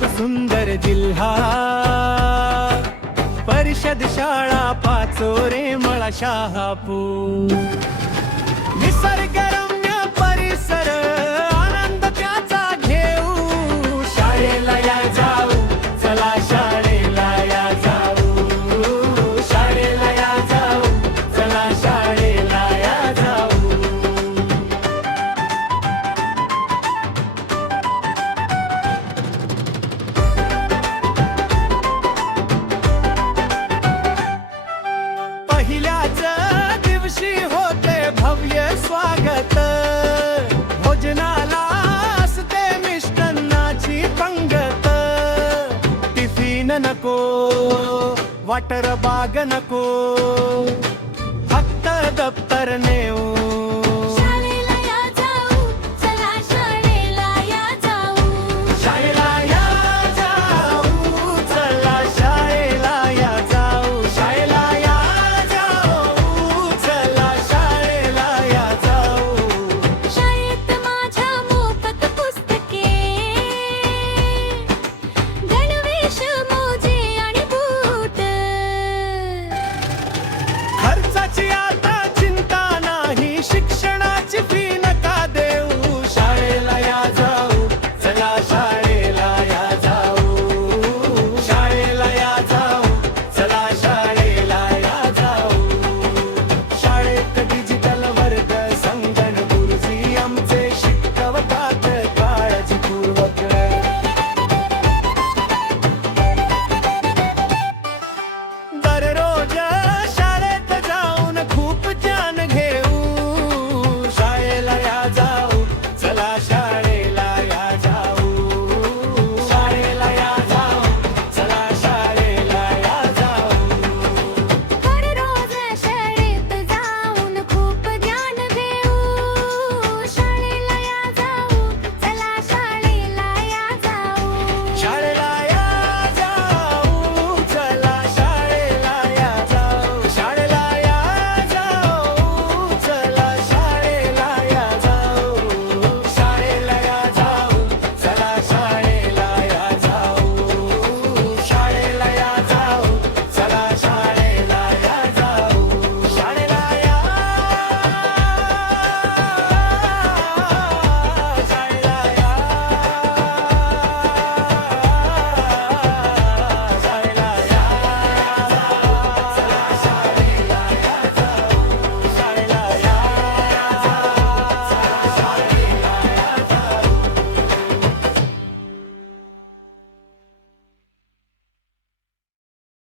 खूप सुंदर जिल्हा परिषद शाळा पाचोरे मळा शहापूर निसर्गरम्य परिसर आनंद त्याचा घेऊ शाळेला या जाऊ चला शाळेला या जाऊ शाळेला या जाऊ चला शाळेला या जाऊ पहिल्याच दिवशी होते भव्य स्वागत भोजनाला असते मिष्टान्नाची पंगत टिफिन नको वाटर बाग नको